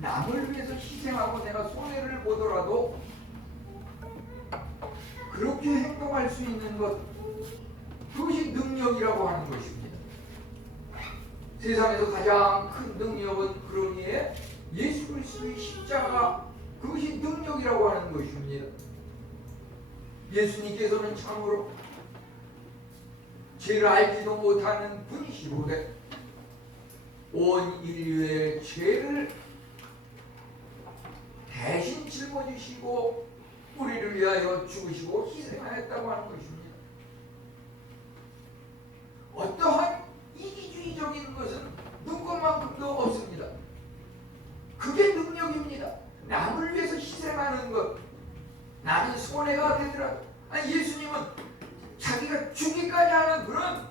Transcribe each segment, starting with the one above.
남을 위해서 희생하고 내가 손해를 보더라도 그렇게 행동할 수 있는 것, 그것이 능력이라고 하는 것입니다. 세상에서 가장 큰 능력은 그러기에 예수 그리스도의 십자가, 그것이 능력이라고 하는 것입니다. 예수님께서는 참으로 죄를 알지도 못하는 분이시로되 온 인류의 죄를 대신 짊어지시고 우리를 위하여 죽으시고 희생하였다고 하는 것입니다. 어떠한 이기주의적인 것은 누구만큼도 없습니다. 그게 능력입니다. 남을 위해서 희생하는 것, 나는 손해가 되더라도, 아니 예수님은 자기가 죽기까지 하는 그런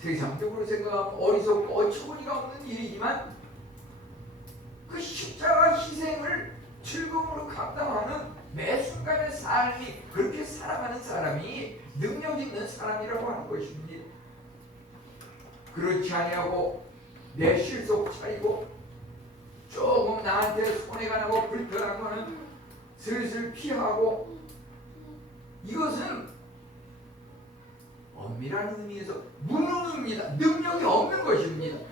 세상적으로 생각하면 어리석고 어처구니가 없는 일이지만 그 십자가 희생을 즐거움으로 감당하는 매 순간의 삶이, 그렇게 살아가는 사람이 능력 있는 사람이라고 하는 것입니다. 그렇지 아니하고 내 실속 차리고 조금 나한테 손해가 나고 불편한 거는 슬슬 피하고, 이것은 엄밀한 의미에서 무능입니다. 능력이 없는 것입니다.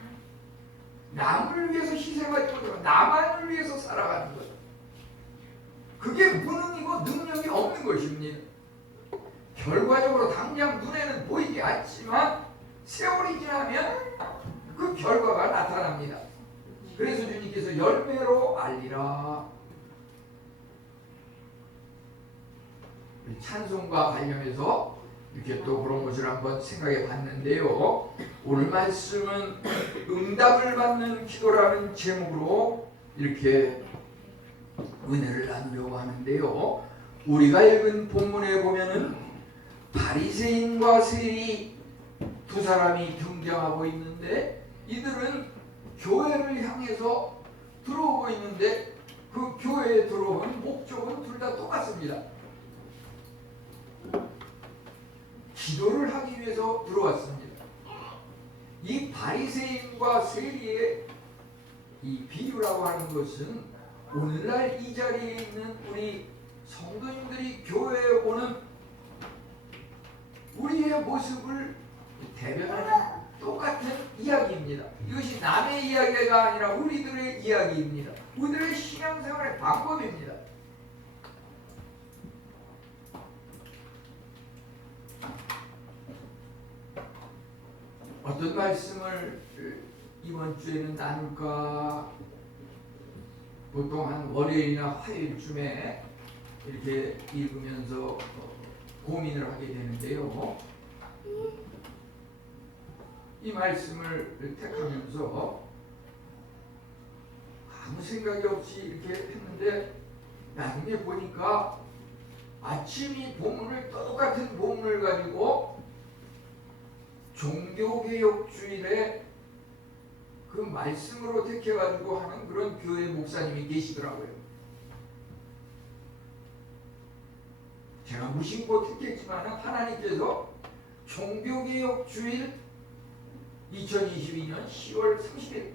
남을 위해서 희생하지 못하고 나만을 위해서 살아가는 것, 그게 무능이고 능력이 없는 것입니다. 결과적으로 당장 눈에는 보이지 않지만 세월이 지나면 그 결과가 나타납니다. 그래서 주님께서 열매로 알리라. 찬송과 관련해서 이렇게 또 그런 것을 한번 생각해 봤는데요. 오늘 말씀은 응답을 받는 기도라는 제목으로 이렇게 은혜를 나누려고 하는데요. 우리가 읽은 본문에 보면은 바리새인과 세리 두 사람이 등장하고 있는데, 이들은 교회를 향해서 들어오고 있는데 그 교회에 들어온 목적은 둘 다 똑같습니다. 기도를 하기 위해서 들어왔습니다. 이 바리새인과 세리의 이 비유라고 하는 것은 오늘날 이 자리에 있는 우리 성도님들이 교회에 오는 우리의 모습을 대변하는 똑같은 이야기입니다. 이것이 남의 이야기가 아니라 우리들의 이야기입니다. 우리들의 신앙생활의 방법입니다. 어떤 말씀을 이번 주에는 나눌까? 보통 한 월요일이나 화요일쯤에 이렇게 읽으면서 고민을 하게 되는데요. 이 말씀을 택하면서 아무 생각이 없이 이렇게 했는데 나중에 보니까 마침 이 본문을, 똑같은 본문을 가지고 종교개혁주일에 그 말씀으로 택해가지고 하는 그런 교회 목사님이 계시더라고요. 제가 무심코 택했지만 하나님께서 종교개혁주일 2022년 10월 30일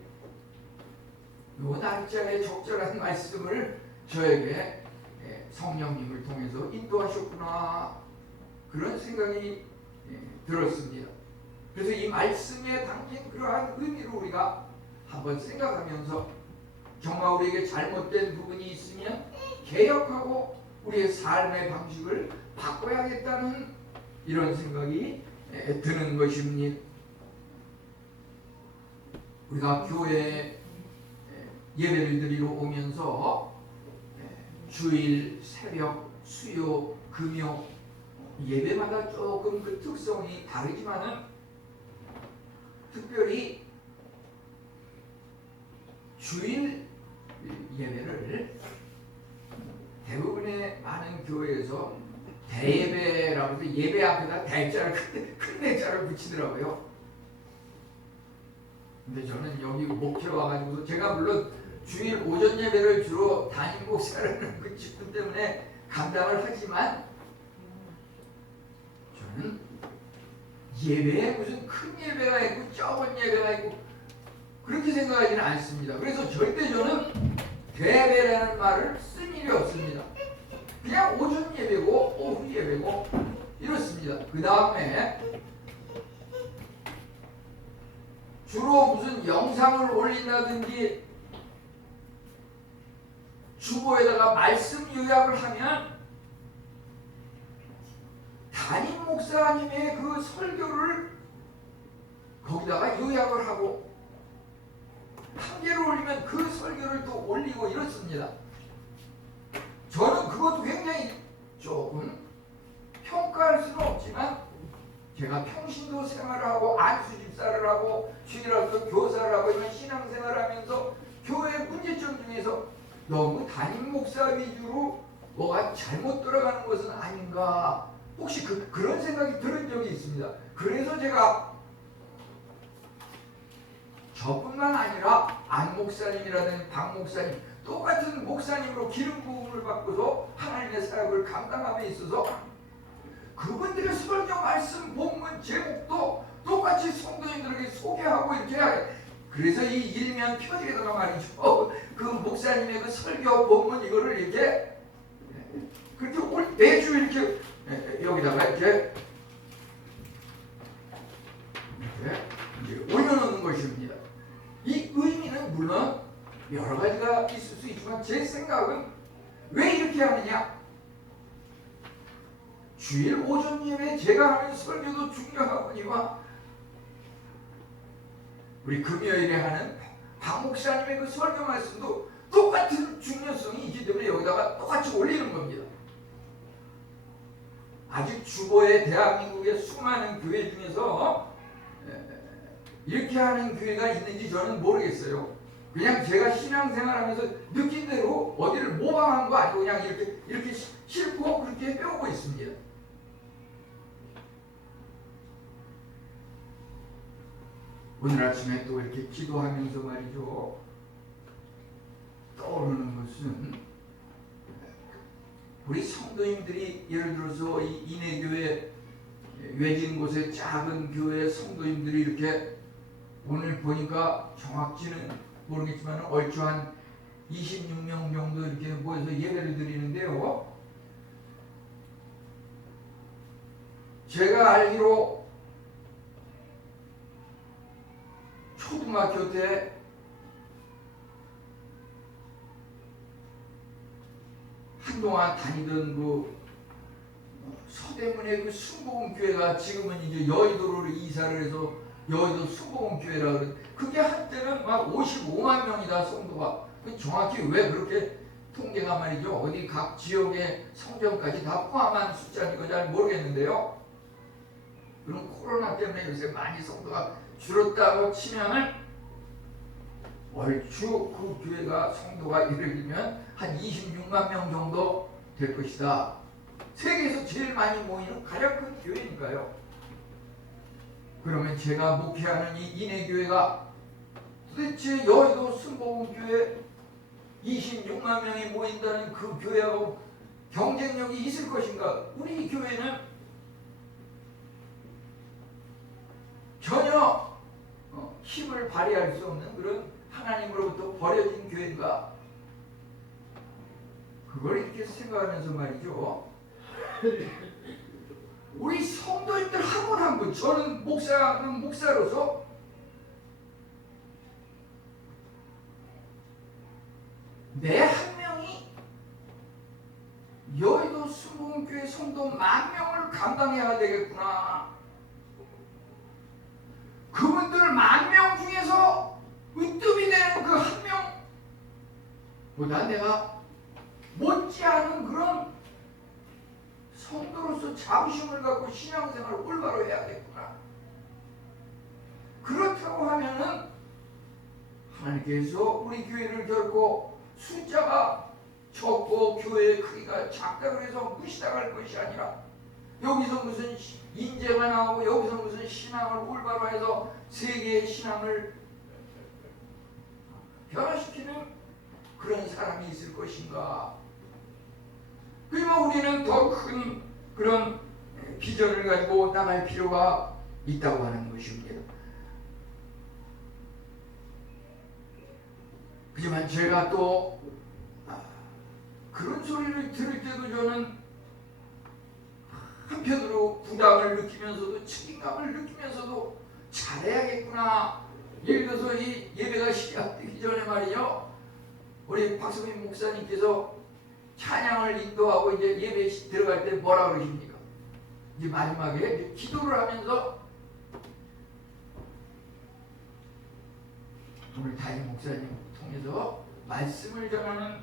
요 날짜에 적절한 말씀을 저에게 성령님을 통해서 인도하셨구나, 그런 생각이 들었습니다. 그래서 이 말씀에 담긴 그러한 의미를 우리가 한번 생각하면서 정말 우리에게 잘못된 부분이 있으면 개혁하고 우리의 삶의 방식을 바꿔야겠다는 이런 생각이 드는 것입니다. 우리가 교회에 예배를 드리러 오면서 주일, 새벽, 수요, 금요 예배마다 조금 그 특성이 다르지만은 특별히 주일 예배를 대부분의 많은 교회에서 대예배라고 해서 예배 앞에다 대자를 큰 대자를 붙이더라고요. 근데 저는 여기 목회에 와가지고 제가 물론 주일 오전 예배를 주로 담임 목사라는 그 직분 때문에 감당을 하지만 저는 예배에 무슨 큰 예배가 있고 적은 예배가 있고 그렇게 생각하지는 않습니다. 그래서 절대 저는 대배라는 말을 쓴 일이 없습니다. 그냥 오전 예배고 오후 예배고 이렇습니다. 그 다음에 주로 무슨 영상을 올린다든지 주보에다가 말씀 요약을 하면 담임 목사님의 그 설교를 거기다가 요약을 하고 한 개를 올리면 그 설교를 또 올리고 이렇습니다. 저는 그것도 굉장히 조금 평가할 수는 없지만 제가 평신도 생활을 하고 안수 집사를 하고 주일학교 교사를 하고 이런 신앙생활을 하면서 교회 문제점 중에서 너무 담임 목사 위주로 뭐가 잘못 돌아가는 것은 아닌가 혹시 그런 생각이 들은 적이 있습니다. 그래서 제가 저뿐만 아니라 안 목사님이라든지 박 목사님 똑같은 목사님으로 기름 부음을 받고서 하나님의 사역을 감당함에 있어서 그분들의 설교 말씀 본문 제목도 똑같이 성도님들에게 소개하고 이렇게 해야 그래서 이 일면 표지에다가 말이죠. 그 목사님의 그 설교 본문 이거를 이렇게 그렇게 매주 이렇게 여기다가 이렇게 올려놓는 것입니다. 이 의미는 물론 여러 가지가 있을 수 있지만 제 생각은 왜 이렇게 하느냐? 주일 오전 예배 제가 하는 설교도 중요하거니와 우리 금요일에 하는 박 목사님의 그 설교 말씀도 똑같은 중요성이 있기 때문에 여기다가 똑같이 올리는 겁니다. 아직 주보에 대한민국의 수많은 교회 중에서 이렇게 하는 교회가 있는지 저는 모르겠어요. 그냥 제가 신앙생활하면서 느낀 대로 어디를 모방한 거 아니고 그냥 이렇게 싣고 그렇게 배우고 있습니다. 오늘 아침에 또 이렇게 기도하면서 말이죠. 떠오르는 것은 우리 성도님들이 예를 들어서 이 인해교회 외진 곳의 작은 교회 성도님들이 이렇게 오늘 보니까 정확히는 모르겠지만 얼추 한 26명 정도 이렇게 모여서 예배를 드리는데요. 제가 알기로 초등학교 때 한동안 다니던 그 서대문의 그 순복음교회가 지금은 이제 여의도로 이사를 해서 여의도 순복음교회라 그래. 그게 한때는 막 55만 명이다 성도가. 정확히 왜 그렇게 통계가 말이죠. 어디 각 지역의 성전까지 다 포함한 숫자인지 잘 모르겠는데요. 그럼 코로나 때문에 요새 많이 성도가 줄었다고 치면은 얼추 그 교회가 성도가 예를 들면 한 26만 명 정도 될 것이다. 세계에서 제일 많이 모이는 가장 큰 교회니까요. 그러면 제가 목회하는 이 인해교회가 도대체 여의도 순복음교회 26만 명이 모인다는 그 교회하고 경쟁력이 있을 것인가? 우리 교회는 전혀 힘을 발휘할 수 없는 그런 하나님으로부터 버려진 교회인가? 그걸 이렇게 생각하면서 말이죠. 우리 성도님들 한 분 한 분, 저는 목사로서 내 한 명이 여의도 순복음교회 성도 10,000명을 감당해야 되겠구나. 그분들 10,000명 중에서 으뜸이 되는 그 한 명보다 내가 못지않은 그런 성도로서 자부심을 갖고 신앙생활을 올바로 해야겠구나. 그렇다고 하면은 하나님께서 우리 교회를 결코 숫자가 적고 교회의 크기가 작다고 해서 무시당할 것이 아니라 여기서 무슨 인재가 나오고 여기서 무슨 신앙을 올바로 해서 세계의 신앙을 변화시키는 그런 사람이 있을 것인가. 그러면 우리는 더 큰 그런 비전을 가지고 나갈 필요가 있다고 하는 것입니다. 하지만 제가 또 그런 소리를 들을 때도 저는 한편으로 부담을 느끼면서도 책임감을 느끼면서도 잘해야겠구나. 예를 들어서 이 예배가 시작되기 전에 말이요, 우리 박수민 목사님께서 찬양을 인도하고 이제 예배에 들어갈 때 뭐라 그러십니까? 이제 마지막에 기도를 하면서 오늘 담임 목사님 통해서 말씀을 전하는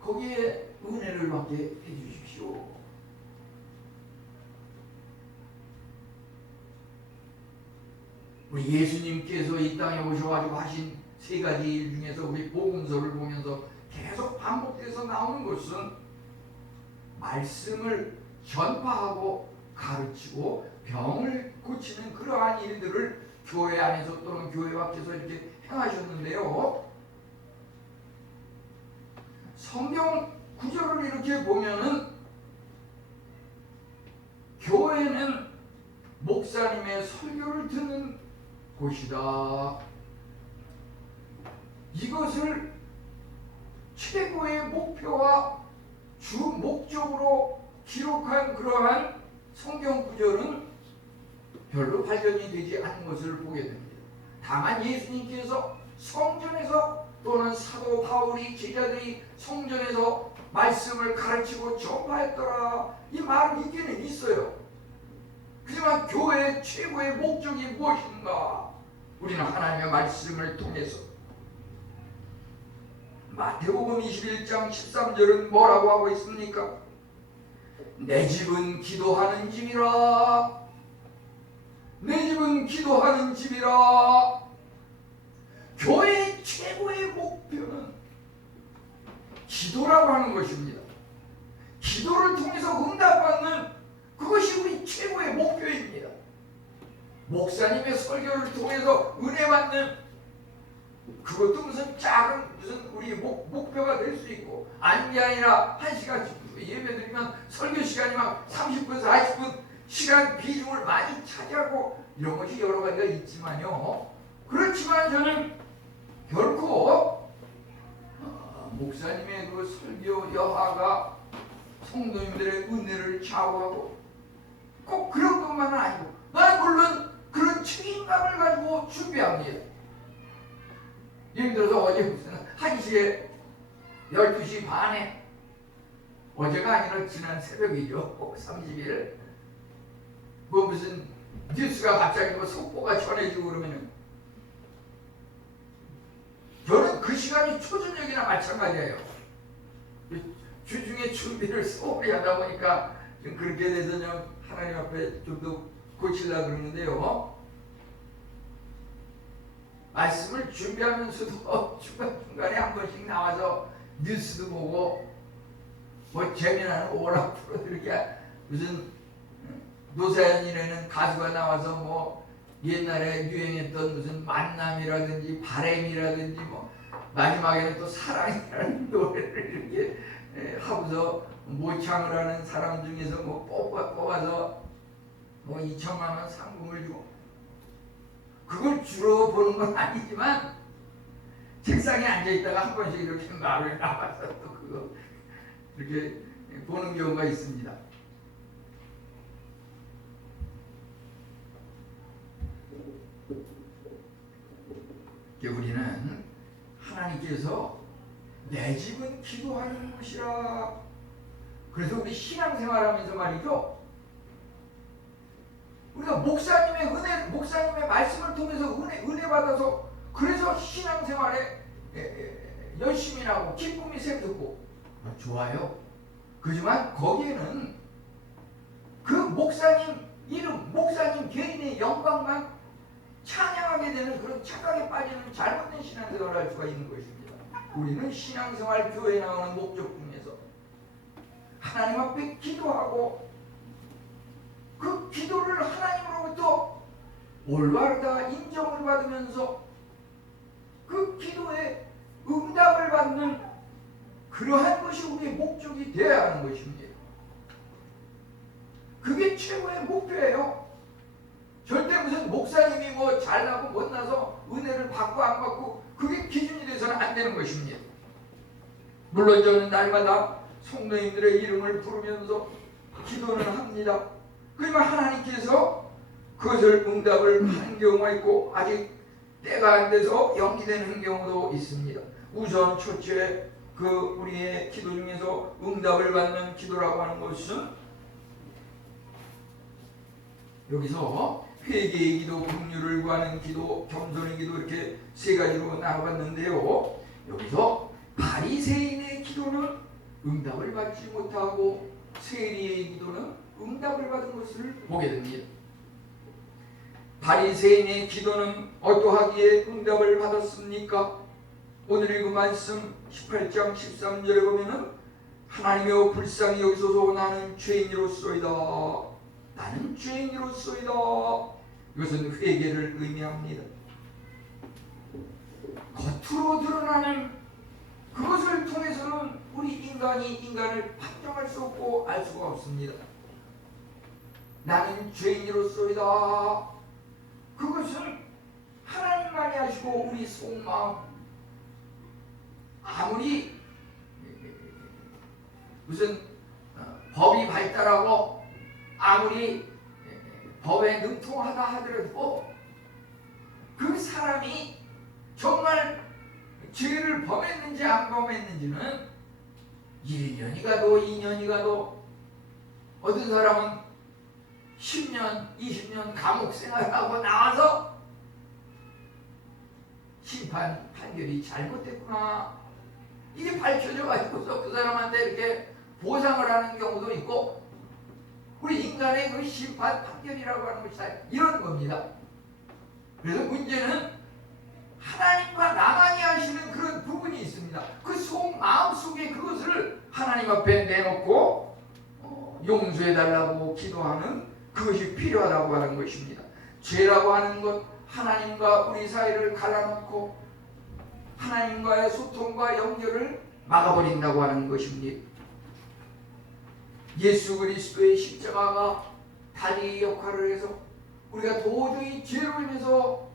거기에 은혜를 받게 해주십시오. 우리 예수님께서 이 땅에 오셔가지고 하신 세 가지 일 중에서 우리 복음서를 보면서 계속 반복돼서 나오는 것은 말씀을 전파하고 가르치고 병을 고치는 그러한 일들을 교회 안에서 또는 교회 밖에서 이렇게 행하셨는데요. 성경 구절을 이렇게 보면은 교회는 목사님의 설교를 듣는 곳이다. 이것을 최고의 목표와 주 목적으로 기록한 그러한 성경 구절은 별로 발견이 되지 않은 것을 보게 됩니다. 다만 예수님께서 성전에서 또는 사도 바울이 제자들이 성전에서 말씀을 가르치고 전파했더라, 이 말은 있기는 있어요. 하지만 교회의 최고의 목적이 무엇인가? 우리는 하나님의 말씀을 통해서 마태복음 21장 13절은 뭐라고 하고 있습니까? 내 집은 기도하는 집이라. 내 집은 기도하는 집이라. 교회의 최고의 목표는 기도라고 하는 것입니다. 기도를 통해서 응답받는 그것이 우리 최고의 목표입니다. 목사님의 설교를 통해서 은혜 받는 그것도 무슨 작은 무슨 우리 목표가 될 수 있고, 아닌 게 아니라 1시간 예배 드리면 설교 시간이 막 30분 40분 시간 비중을 많이 차지하고 이런 것이 여러 가지가 있지만요, 그렇지만 저는 결코 목사님의 그 설교 여하가 성도님들의 은혜를 좌우하고 꼭 그런 것만은 아니고, 나는 물론 그런 책임감을 가지고 준비합니다. 예를 들어서 어제 무슨 1시에 12시 반에, 어제가 아니라 지난 새벽이죠. 30일 뭐 무슨 뉴스가 갑자기 뭐 속보가 전해지고 그러면은 저는 그 시간이 초저녁이나 마찬가지예요. 주중에 준비를 소홀히 하다 보니까 좀 그렇게 돼서 좀 하나님 앞에 좀 더 고치려고 그러는데요. 말씀을 준비하면서도 중간중간에 한 번씩 나와서 뉴스도 보고 뭐 재미나는 오락 프로 이렇게 무슨 노사연이라는 가수가 나와서 뭐 옛날에 유행했던 무슨 만남이라든지 바램이라든지 뭐 마지막에는 또 사랑이라는 노래를 이렇게 하고서 모창을 하는 사람 중에서 뭐 뽑아서 뭐 2천만 원 상금을 주고, 그걸 주로 보는 건 아니지만 책상에 앉아있다가 한 번씩 이렇게 마루에 나와서 또 그거 이렇게 보는 경우가 있습니다. 우리는 하나님께서 내 집은 기도하는 곳이라. 그래서 우리 신앙생활하면서 말이죠, 우리가 목사님의 은혜, 목사님의 말씀을 통해서 은혜 받아서 그래서 신앙생활에 열심히 하고 기쁨이 샘솟고 좋아요. 그렇지만 거기에는 그 목사님 이름, 목사님 개인의 영광만 찬양하게 되는 그런 착각에 빠지는 잘못된 신앙생활을 할 수가 있는 것입니다. 우리는 신앙생활, 교회에 나오는 목적 중에서 하나님 앞에 기도하고 그 기도를 하나님으로부터 올바르다 인정을 받으면서 그 기도에 응답을 받는 그러한 것이 우리의 목적이 되어야 하는 것입니다. 그게 최고의 목표예요. 절대 무슨 목사님이 뭐 잘나고 못나서 은혜를 받고 안 받고 그게 기준이 돼서는 안 되는 것입니다. 물론 저는 날마다 성도님들의 이름을 부르면서 기도는 합니다. 그러면 하나님께서 그것을 응답을 하는 경우가 있고 아직 때가 안 돼서 연기되는 경우도 있습니다. 우선 첫째, 우리의 기도 중에서 응답을 받는 기도라고 하는 것은 여기서 회개의 기도, 긍휼을 구하는 기도, 겸손의 기도 이렇게 세 가지로 나눠봤는데요. 여기서 바리새인의 기도는 응답을 받지 못하고 세리의 기도는 응답을 받은 것을 보게 됩니다. 바리새인의 기도는 어떠하기에 응답을 받았습니까? 오늘 읽은 말씀 18장 13절에 보면은 하나님여 불쌍히 여기소서 나는 죄인이로소이다. 나는 죄인이로소이다. 이것은 회개를 의미합니다. 겉으로 드러나는 그것을 통해서는 우리 인간이 인간을 판정할 수 없고 알 수가 없습니다. 나는 죄인이로소이다. 그것은 하나님만이 아시고 우리 속마음, 아무리 무슨 법이 발달하고 아무리 법에 능통하다 하더라도 그 사람이 정말 죄를 범했는지 안 범했는지는 1년이 가도 2년이 가도 어떤 사람은 10년, 20년 감옥 생활하고 나와서 심판 판결이 잘못됐구나 이게 밝혀져 가지고서 그 사람한테 이렇게 보상을 하는 경우도 있고 우리 인간의 그 심판 판결이라고 하는 것이 다 이런 겁니다. 그래서 문제는 하나님과 나만이 하시는 그런 부분이 있습니다. 그 마음 속에 그것을 하나님 앞에 내놓고 용서해달라고 기도하는 그것이 필요하다고 하는 것입니다. 죄라고 하는 것, 하나님과 우리 사이를 갈라놓고 하나님과의 소통과 연결을 막아버린다고 하는 것입니다. 예수 그리스도의 십자가가 다리 역할을 해서 우리가 도저히 죄로 인해서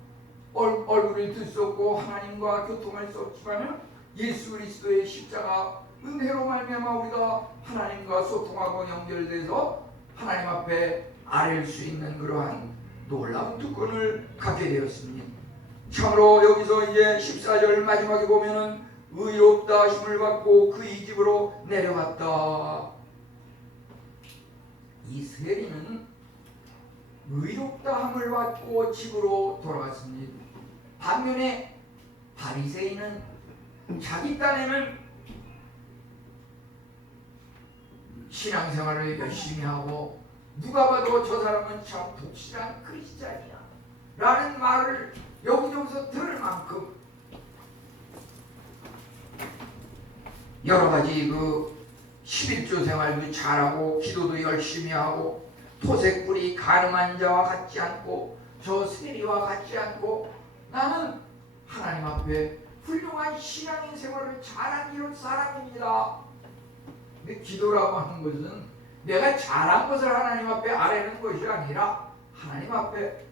얼굴을 들 수 없고 하나님과 교통할 수 없지만 예수 그리스도의 십자가 은혜로 말미암아 우리가 하나님과 소통하고 연결돼서 하나님 앞에 아뢰일 수 있는 그러한 놀라운 특권을 갖게 되었습니다. 참으로 여기서 이제 14절 마지막에 보면은 의롭다 힘을 받고 그 이 집으로 내려갔다. 이 세리는 의롭다함을 받고 집으로 돌아갔습니다. 반면에 바리새인은 자기 딴에는 신앙생활을 열심히 하고 누가 봐도 저 사람은 참 독실한 크리스찬이야 라는 말을 여기저기서 들을 만큼 여러 가지 11조 생활도 잘하고 기도도 열심히 하고 토색불이 가늠한 자와 같지 않고 저 세리와 같지 않고 나는 하나님 앞에 훌륭한 신앙인 생활을 잘한 이런 사람입니다. 근데 기도라고 하는 것은 내가 잘한 것을 하나님 앞에 아뢰는 것이 아니라 하나님 앞에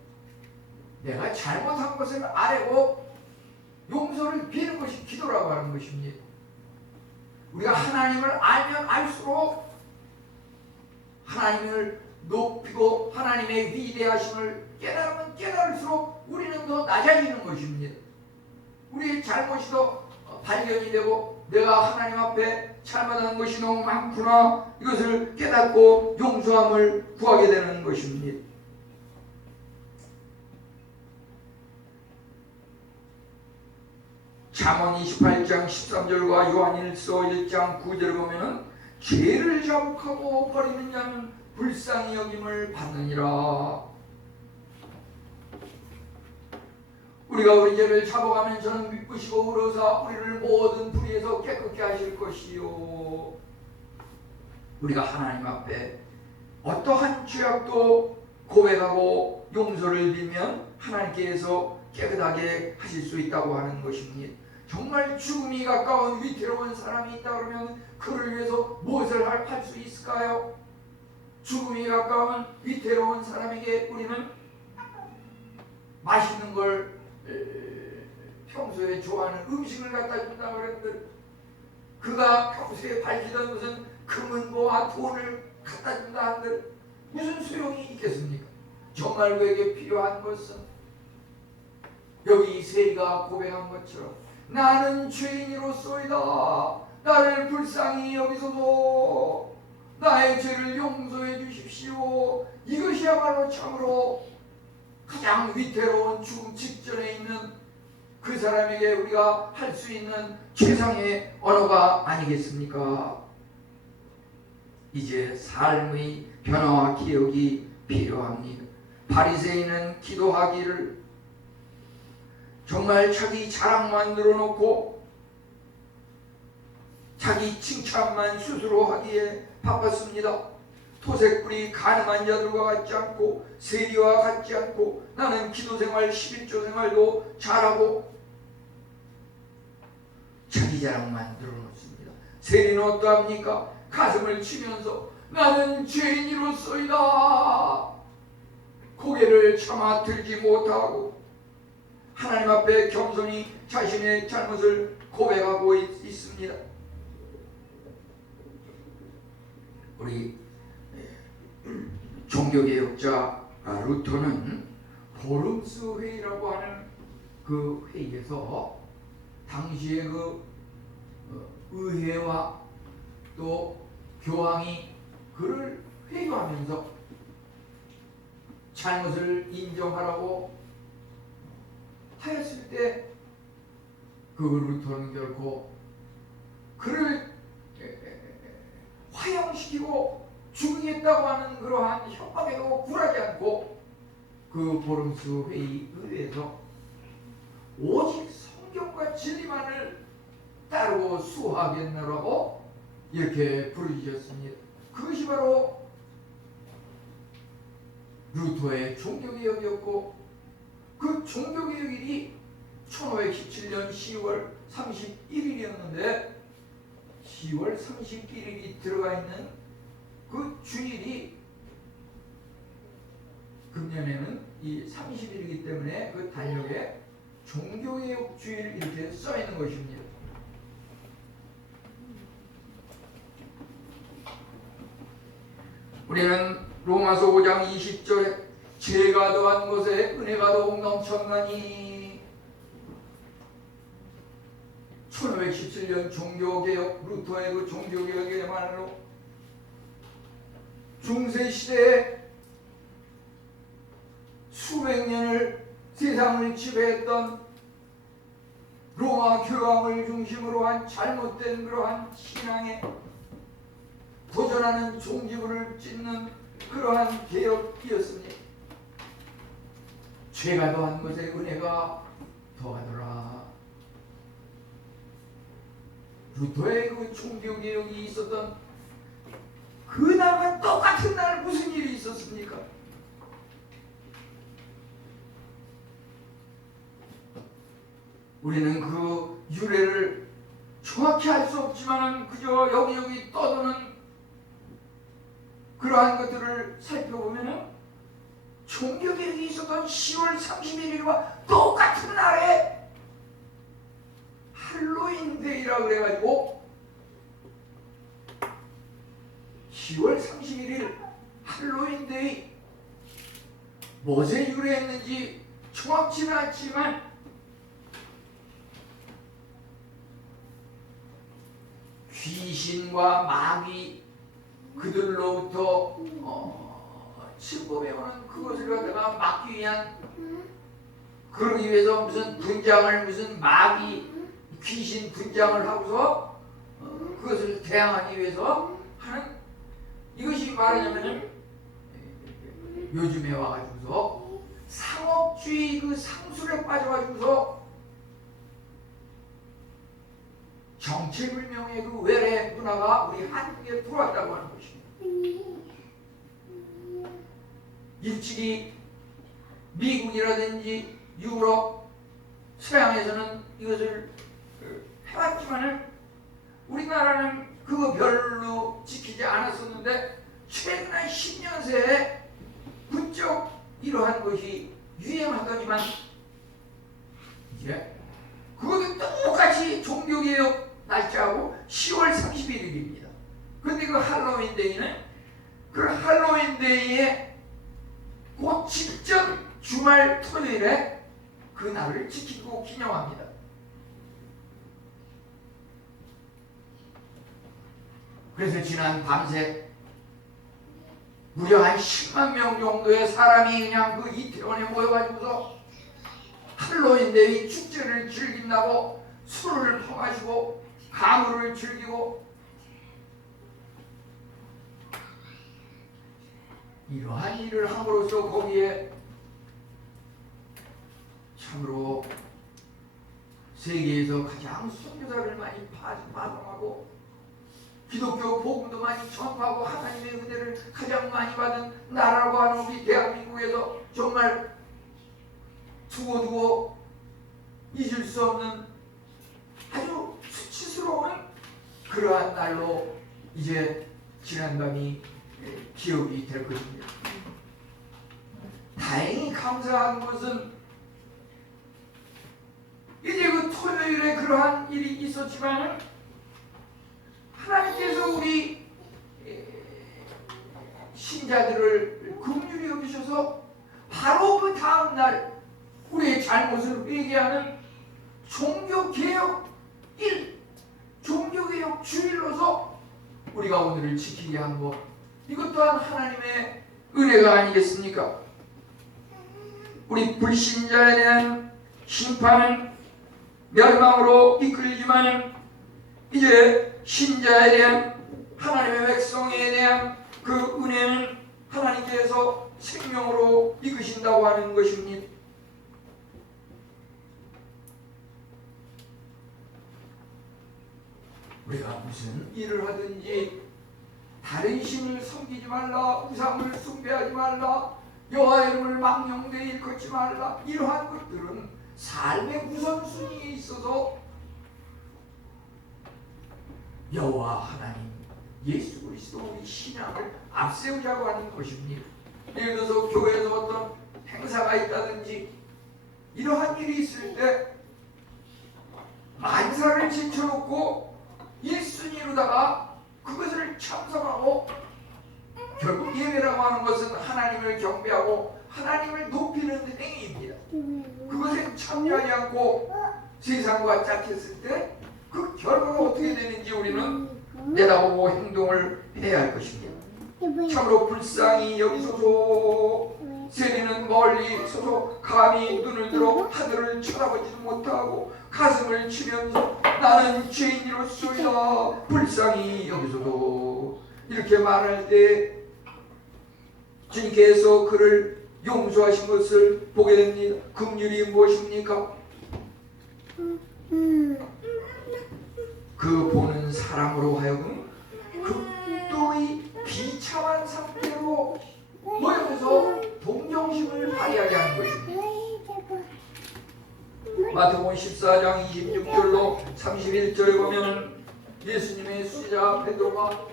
내가 잘못한 것을 아뢰고 용서를 비는 것이 기도라고 하는 것입니다. 우리가 하나님을 알면 알수록 하나님을 높이고 하나님의 위대하심을 깨달으면 깨달을수록 우리는 더 낮아지는 것입니다. 우리의 잘못이 더 발견이 되고 내가 하나님 앞에 잘못한 것이 너무 많구나 이것을 깨닫고 용서함을 구하게 되는 것입니다. 잠언 28장 13절과 요한일서 1장 9절을 보면은 죄를 자복하고 버리는 자는 불쌍히 여김을 받느니라. 우리가 우리 죄를 자복하면 저는 미쁘시고 의로사 우리를 모든 불의에서 깨끗게 하실 것이요. 우리가 하나님 앞에 어떠한 죄악도 고백하고 용서를 빌면 하나님께서 깨끗하게 하실 수 있다고 하는 것입니다. 정말 죽음이 가까운 위태로운 사람이 있다 그러면 그를 위해서 무엇을 할 수 있을까요? 죽음이 가까운 위태로운 사람에게 우리는 맛있는 걸 평소에 좋아하는 음식을 갖다 준다 그랬는데 그가 평소에 밝히던 무슨 금은보와 돈을 갖다 준다 한들 무슨 소용이 있겠습니까? 정말 그에게 필요한 것은 여기 세리가 고백한 것처럼 나는 죄인이로소이다. 나를 불쌍히 여기소서. 나의 죄를 용서해 주십시오. 이것이야말로 참으로 가장 위태로운 죽음 직전에 있는 그 사람에게 우리가 할 수 있는 최상의 언어가 아니겠습니까? 이제 삶의 변화와 기억이 필요합니다. 바리새인은 기도하기를 정말 자기 자랑만 늘어놓고 자기 칭찬만 스스로 하기에 바빴습니다. 토색불이 가능한 자들과 같지 않고 세리와 같지 않고 나는 기도생활 11조 생활도 잘하고 자기 자랑만 늘어놓습니다. 세리는 어떠합니까? 가슴을 치면서 나는 죄인이로소이다. 고개를 차마 들지 못하고 하나님 앞에 겸손히 자신의 잘못을 고백하고 있습니다. 우리 종교개혁자 루터는 보름스 회의라고 하는 그 회의에서 당시의 그 의회와 또 교황이 그를 회유하면서 잘못을 인정하라고 하였을 때 그 루터는 결코 그를 화형시키고 죽이겠다고 하는 그러한 협박에도 굴하지 않고 그 보름스 회의 의회에서 오직 성경과 진리만을 따르고 수호하겠노라고 이렇게 부르짖었습니다. 그것이 바로 루터의 종교개혁이었고 그 종교개혁일이 1517년 10월 31일이었는데 10월 31일이 들어가 있는 그 주일이 금년에는 이 30일이기 때문에 그 달력에 종교개혁 주일 이렇게 써 있는 것입니다. 우리는 로마서 5장 20절에 죄가 더한 곳에 은혜가 더욱 넘쳤나니 1517년 종교개혁 루터의 그 종교개혁이야말로 중세시대에 수백 년을 세상을 지배했던 로마 교황을 중심으로 한 잘못된 그러한 신앙에 도전하는 종지부를 찢는 그러한 개혁이었습니다. 죄가 더한 것에 은혜가 더하더라. 루터의 그 종교개혁이 있었던 그날과 똑같은 날 무슨 일이 있었습니까? 우리는 그 유래를 정확히 알 수 없지만 그저 여기저기 떠도는 그러한 것들을 살펴보면 종교개혁이 있었던 10월 31일과 똑같은 날에 할로윈데이라 그래가지고 10월 31일 할로윈데이 무엇에 유래했는지 정확치는 않지만 귀신과 마귀 그들로부터 침범해오는 그것을 갖다가 막기 위한 그러기 위해서 무슨 분장을 무슨 마귀 귀신 분장을 하고서 그것을 대항하기 위해서 하는 이것이 말하자면 요즘에 와가지고서 상업주의 그 상술에 빠져가지고서 정체불명의 그 외래 문화가 우리 한국에 들어왔다고 하는 것입니다. 일찍이 미국이라든지 유럽, 서양에서는 이것을 해왔지만은 우리나라는 그거 별로 지키지 않았었는데 최근 한 10년 새에 부쩍 이러한 것이 유행하더니만 이제 일입니다. 그런데 그 할로윈 데이는 그 할로윈 데이에 그 직전 주말 토요일에 그 날을 지키고 기념합니다. 그래서 지난 밤새 무려 한 10만 명 정도의 사람이 그냥 그 이태원에 모여가지고서 할로윈 데이 축제를 즐긴다고 술을 퍼마시고 가물을 즐기고 이러한 일을 함으로써 거기에 참으로 세계에서 가장 선교사를 많이 파송하고 기독교 복음도 많이 전파하고 하나님의 은혜를 가장 많이 받은 나라라고 하는 우리 대한민국에서 정말 두고두고 잊을 수 없는 아주 수치스러운 그러한 날로 이제 지난밤이 기억이 될 것입니다. 다행히 감사한 것은 이제 그 토요일에 그러한 일이 있었지만 하나님께서 우리 신자들을 긍휼히 여기셔서 바로 그 다음 날 우리의 잘못을 회개하는 종교개혁 종교개혁 주일로서 우리가 오늘을 지키게 한 것, 이것 또한 하나님의 은혜가 아니겠습니까? 우리 불신자에 대한 심판은 멸망으로 이끌리지만 이제 신자에 대한 하나님의 백성에 대한 그 은혜는 하나님께서 생명으로 이끄신다고 하는 것입니다. 우리가 무슨 일을 하든지 다른 신을 섬기지 말라, 우상을 숭배하지 말라, 여호와 이름을 망령되이 일컫지 말라, 이러한 것들은 삶의 우선순위에 있어서 여호와 하나님 예수 그리스도 우리 신앙을 앞세우자고 하는 것입니다. 예를 들어서 교회에서 어떤 행사가 있다든지 이러한 일이 있을 때 만사를 제쳐놓고 일순위로다가 그것을 참석하고, 결국 예배라고 하는 것은 하나님을 경배하고 하나님을 높이는 행위입니다. 그것에 참여하지 않고 세상과 짝했을 때 그 결과가 어떻게 되는지 우리는 내다보고 행동을 해야 할 것입니다. 참으로 불쌍히 여기소서. 세리는 멀리 서서 감히 눈을 들어 하늘을 쳐다보지도 못하고 가슴을 치면서 나는 죄인이로소이다, 불쌍히 여기소서. 이렇게 말할 때 주님께서 그를 용서하신 것을 보게 됩니다. 긍휼이 무엇입니까? 그 보는 사람으로 하여금 극도의 비참한 상태로 모여서 동정심을 발휘하게 하는 것입니다. 마태복음 14장 26절로 31절에 보면 예수님의 수제자 베드로가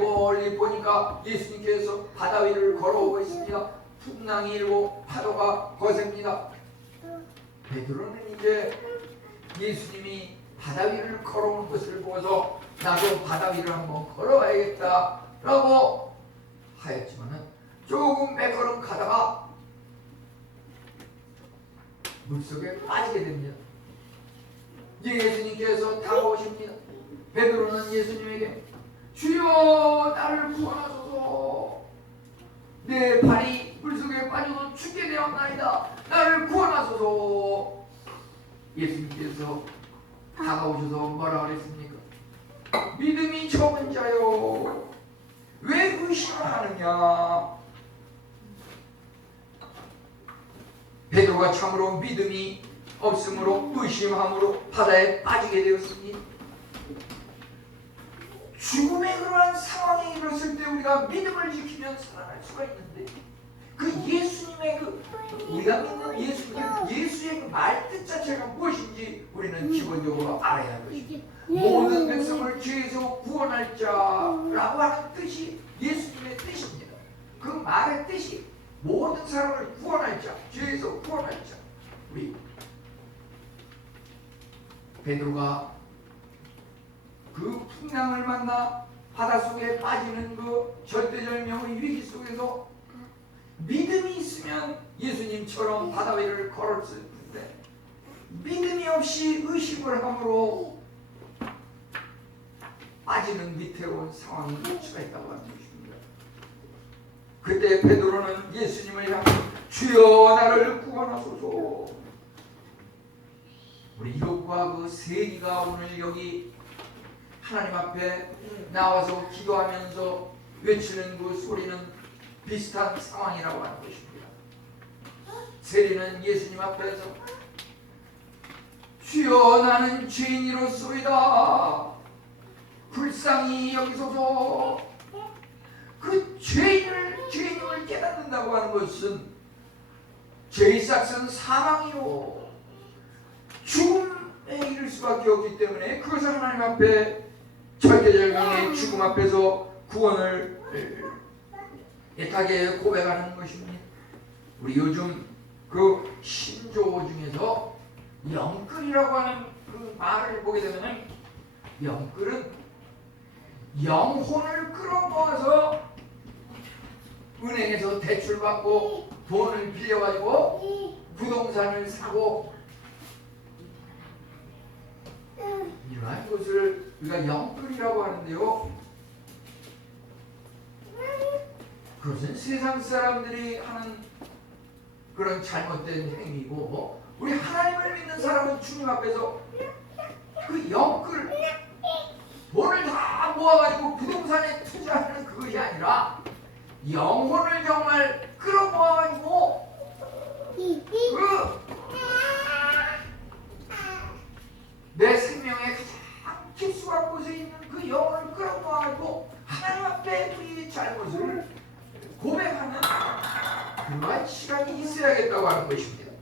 멀리 보니까 예수님께서 바다 위를 걸어오고 있습니다. 풍랑이 일고 파도가 거셉니다. 베드로는 이제 예수님이 바다 위를 걸어오는 것을 보고서 나도 바다 위를 한번 걸어와야겠다라고 하였지만은 조금 몇 걸음 가다가 물속에 빠지게 됩니다. 예수님께서 다가오십니다. 베드로는 예수님에게 주여 나를 구원하소서, 내 발이 물속에 빠져서 죽게 되었나이다, 나를 구원하소서. 예수님께서 다가오셔서 뭐라 그랬습니까? 믿음이 적은 자요, 왜 의심하느냐. 베드로가 참으로 믿음이 없으므로 의심함으로 바다에 빠지게 되었습니다. 죽음의 그러한 상황에 이르렀을 때 우리가 믿음을 지키면 살아날 수가 있는데, 그 예수님의 우리가 믿는 예수의 그 말뜻 자체가 무엇인지 우리는 기본적으로 알아야 할 것입니다. 모든 백성을 죄에서 구원할 자라고 하는 뜻이 예수님의 뜻입니다. 그 말의 뜻이 모든 사람을 구원할 자, 죄에서 구원할 자. 우리 베드로가 그 풍랑을 만나 바닷속에 빠지는 그 절대절명의 위기 속에서 믿음이 있으면 예수님처럼 바다 위를 걸었을 텐데 믿음이 없이 의심을 함으로 빠지는 위태로운 상황이 처했다고 하는 것입니다. 그때 베드로는 예수님을 향해 주여 나를 구원하소서. 우리 이것과 그 세리가 오늘 여기 하나님 앞에 나와서 기도하면서 외치는 그 소리는 비슷한 상황이라고 하는 것입니다. 세리는 예수님 앞에서 주여 나는 죄인이로소이다. 불쌍히 여기소서. 그 죄인임을 깨닫는다고 하는 것은 죄의 삭은 사망이요 죽음에 이를 수밖에 없기 때문에 그것을 하나님 앞에 절대절명의 죽음 앞에서 구원을 애타게 고백하는 것입니다. 우리 요즘 그 신조 중에서 영끌이라고 하는 그 말을 보게 되면 영끌은 영혼을 끌어모아서 은행에서 대출받고 돈을 빌려가지고 부동산을 사고 이러한 것을 우리가 영끌이라고 하는데요. 그것은 세상 사람들이 하는 그런 잘못된 행위고 우리 하나님을 믿는 사람은 주님 앞에서 그 영끌 돈을 다 모아가지고 부동산에 투자하는 그것이 아니라 영혼을 정말 끌어모아가지고 내 생명의 가장 깊숙한 곳에 있는 그 영혼을 끌어모아가지고 하나님 앞에 우리의 잘못을 고백하는 그러한 시간이 있어야겠다고 하는 것입니다.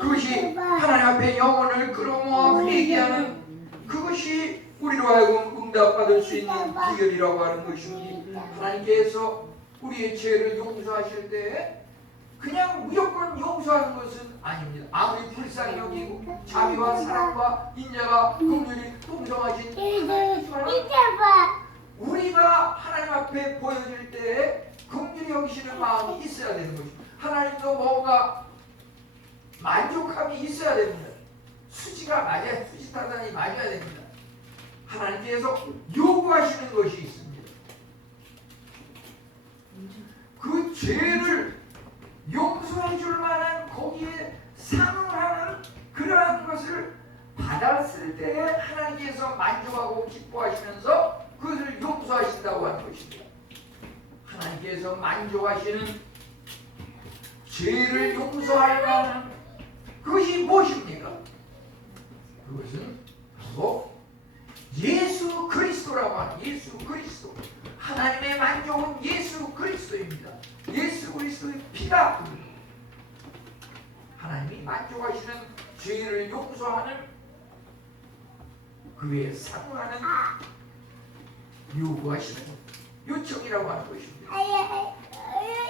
그것이 하나님 앞에 영혼을 끌어모아 회개하는 그것이 우리로 하여금 응답받을 수 있는 비결이라고 하는 것입니다. 하나님께서 우리의 죄를 용서하실 때 그냥 무조건 용서하는 것은 아닙니다. 아무리 불쌍히 여기고 자비와 사랑과 인자가 긍휼이 동성하신 하나님이지만 우리가 하나님 앞에 보여질 때 긍휼히 여기시는 마음이 있어야 되는 것입니다. 하나님도 뭔가 만족함이 있어야 됩니다. 수지가 맞아야 수지타산이 맞아야 됩니다. 하나님께서 요구하시는 것이 있습니다. 그 죄를 용서해 줄 만한 거기에 상응하는 그러한 것을 받았을 때 하나님께서 만족하고 기뻐하시면서 그것을 용서하신다고 하는 것입니다. 하나님께서 만족하시는 죄를 용서할 만한 그것이 무엇입니까? 그것은 바로 예수 그리스도라고 하는 예수 그리스도. 하나님의 만족은 예수 그리스도입니다. 예수 그리스도의 피가 하나님이 만족하시는 죄를 용서하는 그에 상응하는 요구하시는 요청이라고 하는 것입니다.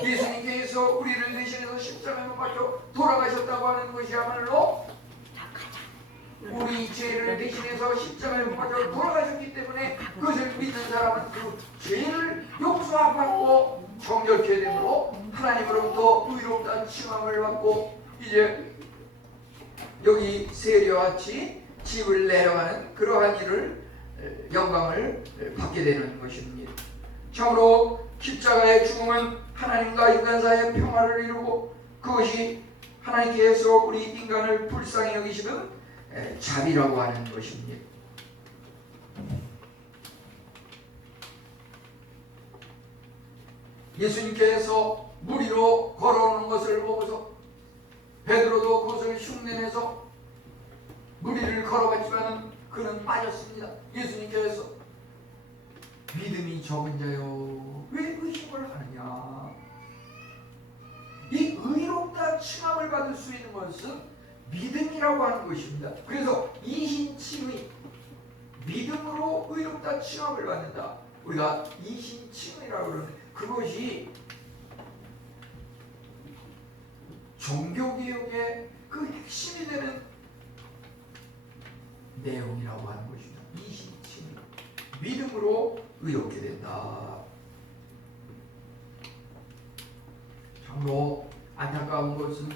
예수님께서 우리를 대신해서 십자가에 못 박혀 돌아가셨다고 하는 것이야말로 우리 죄를 대신해서 십자가에 못 박혀 돌아가셨기 때문에 그것을 믿는 사람은 그 죄를 용서받고 정결케 되므로 하나님으로부터 의롭다 칭함을 받고 이제 여기 세리와 같이 집을 내려가는 그러한 일을 영광을 받게 되는 것입니다. 참으로 십자가의 죽음은 하나님과 인간 사이의 평화를 이루고 그것이 하나님께서 우리 인간을 불쌍히 여기시는 자비라고 하는 것입니다. 예수님께서 물 위로 걸어오는 것을 보고서 베드로도 그것을 흉내내서 물 위를 걸어갔지만 그는 빠졌습니다. 예수님께서 믿음이 적은 자여 왜 의심을 하느냐. 이 의롭다 칭함을 받을 수 있는 것은 믿음이라고 하는 것입니다. 그래서 이신칭의 믿음으로 의롭다 칭함을 받는다. 우리가 이신칭의라고 그러는데 그것이 종교개혁의 그 핵심이 되는 내용이라고 하는 것입니다. 이신칭의 믿음으로 의롭게 된다. 참으로 안타까운 것은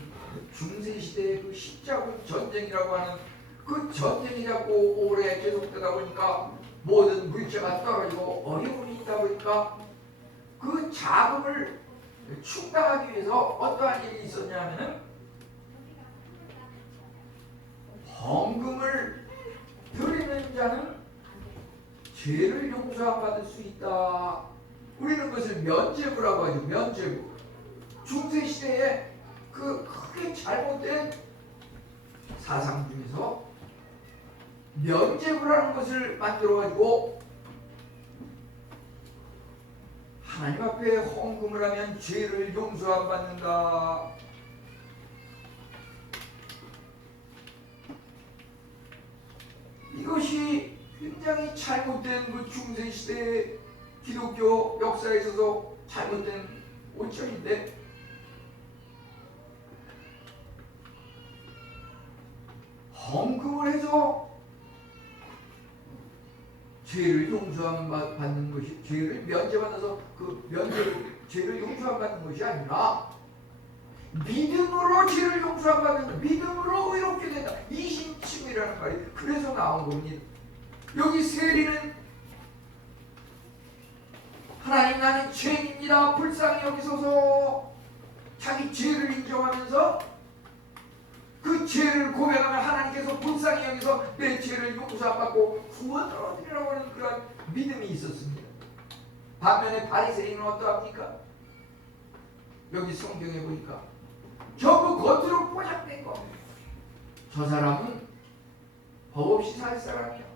중세시대의 그 십자군 전쟁이라고 하는 그 전쟁이 자꾸 오래 계속되다 보니까 모든 물자가 떨어지고 어려움이 있다 보니까 그 자금을 충당하기 위해서 어떠한 일이 있었냐면은 헌금을 드리는 자는 죄를 용서받을 수 있다. 우리는 그것을 면죄부라고 하죠. 면죄부. 중세시대에 그 크게 잘못된 사상 중에서 면죄부라는 것을 만들어가지고 하나님 앞에 헌금을 하면 죄를 용서 안 받는다. 이것이 굉장히 잘못된 그 중세시대의 기독교 역사에 있어서 잘못된 오점인데, 헌금을 해서 죄를 용서함 받는 것이, 죄를 면제받아서 그 죄를 용서함 받는 것이 아니라 믿음으로 죄를 용서함 받는, 믿음으로 의롭게 된다. 이신칭이라는 말이 그래서 나온 겁니다. 여기 세리는 하나님 나는 죄인입니다. 불쌍히 여기소서. 자기 죄를 인정하면서 그 죄를 고백하면 하나님께서 불쌍히 여기서 내 죄를 용서받고 구원을 얻으리라고 하는 그런 믿음이 있었습니다. 반면에 바리새인은 어떠합니까? 여기 성경에 보니까 전부 겉으로 포장된 거. 저 사람은 법 없이 살 사람이야.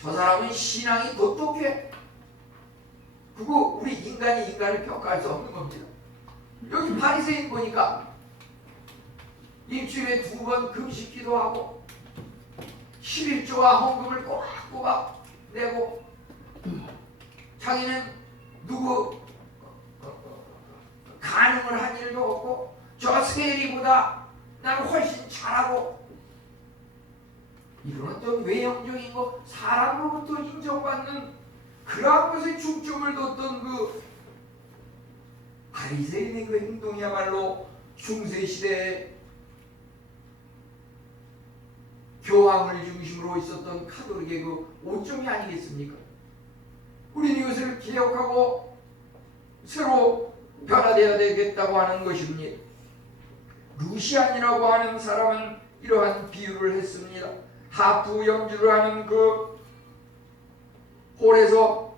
저 사람은 신앙이 똑똑해. 그거 우리 인간이 인간을 평가할 수 없는 겁니다. 여기 바리새인 보니까 일주일에 2번 금식 기도하고 11조와 헌금을 꼬박꼬박 내고 자기는 누구 간음을 한 일도 없고 저 세리보다 나는 훨씬 잘하고, 이런 어떤 외형적인 것, 사람으로부터 인정받는 그러한 것에 중점을 뒀던 그 바리새인의 그 행동이야말로 중세시대에 교황을 중심으로 있었던 카톨릭의 그 오점이 아니겠습니까? 우리는 이것을 기억하고 새로 변화되어야 되겠다고 하는 것입니다. 루시안이라고 하는 사람은 이러한 비유를 했습니다. 하프 연주를 하는 그 홀에서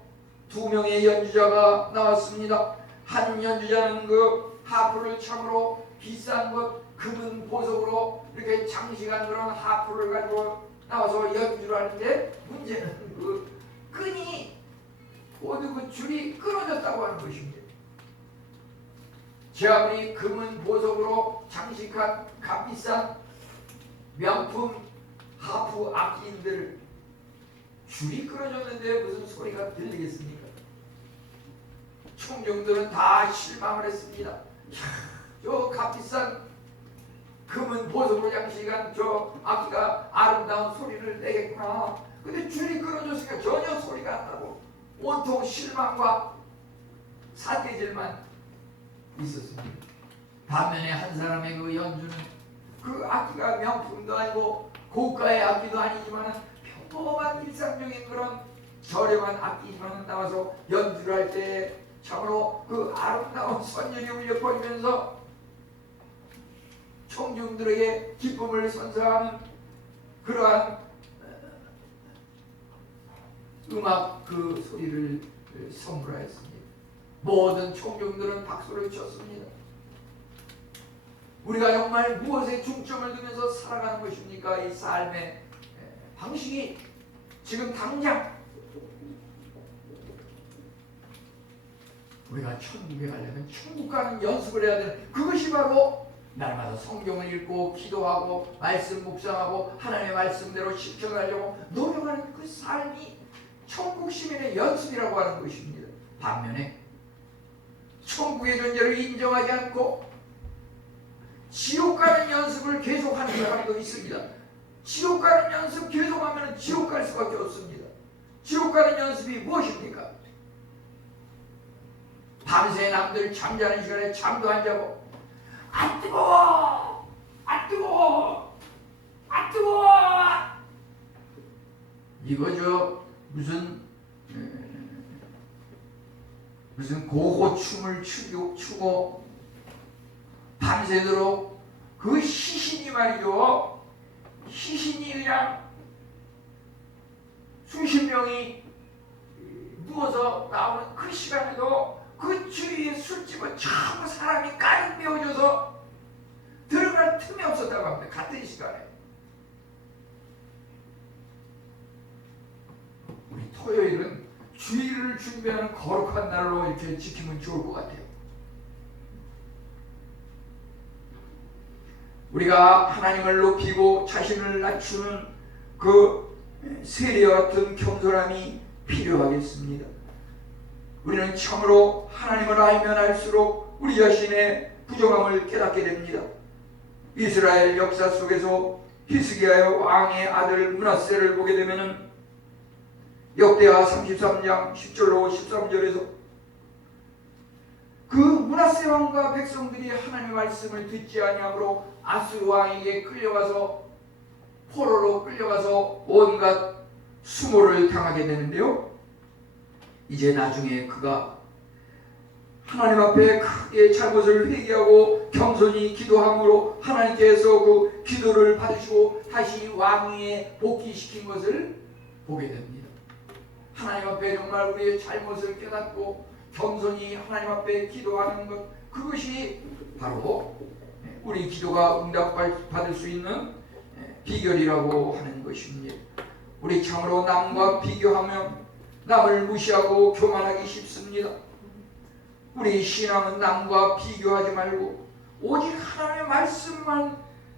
2명의 연주자가 나왔습니다. 한 연주자는 그 하프를 참으로 비싼 것, 금은 보석으로 이렇게 장식한 그런 하프를 가지고 나와서 연주를 하는데, 문제는 그 끈이 모두 그 줄이 끊어졌다고 하는 것입니다. 제 아무리 금은 보석으로 장식한 값비싼 명품 하프 악기인들 줄이 끊어졌는데 무슨 소리가 들리겠습니까? 청중들은 다 실망을 했습니다. 저 값비싼 금은 보석으로 장식한 저 악기가 아름다운 소리를 내겠구나. 근데 줄이 끊어졌으니까 전혀 소리가 안 나고 온통 실망과 사태질만 있었습니다. 반면에 한 사람의 그 연주는 그 악기가 명품도 아니고 고가의 악기도 아니지만 평범한 일상적인 그런 저렴한 악기지만 나와서 연주를 할 때 참으로 그 아름다운 선율이 울려 퍼지면서 청중들에게 기쁨을 선사하는 그러한 음악 그 소리를 선물하였습니다. 모든 청중들은 박수를 쳤습니다. 우리가 정말 무엇에 중점을 두면서 살아가는 것입니까? 이 삶의 방식이 지금 당장 우리가 천국에 가려면 천국 가는 연습을 해야 되는, 그것이 바로 날마다 성경을 읽고 기도하고 말씀 묵상하고 하나님의 말씀대로 실천하려고 노력하는 그 삶이 천국 시민의 연습이라고 하는 것입니다. 반면에 천국의 존재를 인정하지 않고 지옥 가는 연습을 계속하는 사람도 있습니다. 지옥 가는 연습 계속하면 지옥 갈 수밖에 없습니다. 지옥 가는 연습이 무엇입니까? 밤새 남들 잠자는 시간에 잠도 안 자고 안 뜨거워! 안 뜨거워! 안 뜨거워! 이거 무슨 고고춤을 추고 밤새도록 그 시신이 말이죠. 시신이 그냥 수십 명이 누워서 나오는 그 시간에도 그 주위에 술집은 전부 사람이 가득 메워져서 들어갈 틈이 없었다고 합니다. 같은 시간에. 우리 토요일은 주일을 준비하는 거룩한 날로 이렇게 지키면 좋을 것 같아요. 우리가 하나님을 높이고 자신을 낮추는 그 세리와 같은 겸손함이 필요하겠습니다. 우리는 참으로 하나님을 알면 알수록 우리 자신의 부족함을 깨닫게 됩니다. 이스라엘 역사 속에서 히스기야의 왕의 아들 므낫세를 보게 되면은 역대하 33장 10절로 13절에서 그 므낫세 왕과 백성들이 하나님의 말씀을 듣지 아니하므로 아수르 왕에게 끌려가서 포로로 끌려가서 온갖 수모를 당하게 되는데요. 이제 나중에 그가 하나님 앞에 크게 잘못을 회개하고 겸손히 기도함으로 하나님께서 그 기도를 받으시고 다시 왕위에 복귀시킨 것을 보게 됩니다. 하나님 앞에 정말 우리의 잘못을 깨닫고 겸손히 하나님 앞에 기도하는 것, 그것이 바로 우리 기도가 응답받을 수 있는 비결이라고 하는 것입니다. 우리 참으로 남과 비교하면 남을 무시하고 교만하기 쉽습니다. 우리 신앙은 남과 비교하지 말고 오직 하나님의 말씀만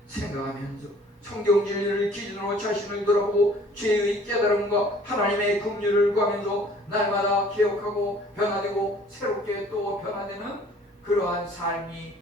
생각하면서 성경 진리를 기준으로 자신을 돌아보고 죄의 깨달음과 하나님의 긍휼을 구하면서 날마다 개혁하고 변화되고 새롭게 또 변화되는 그러한 삶이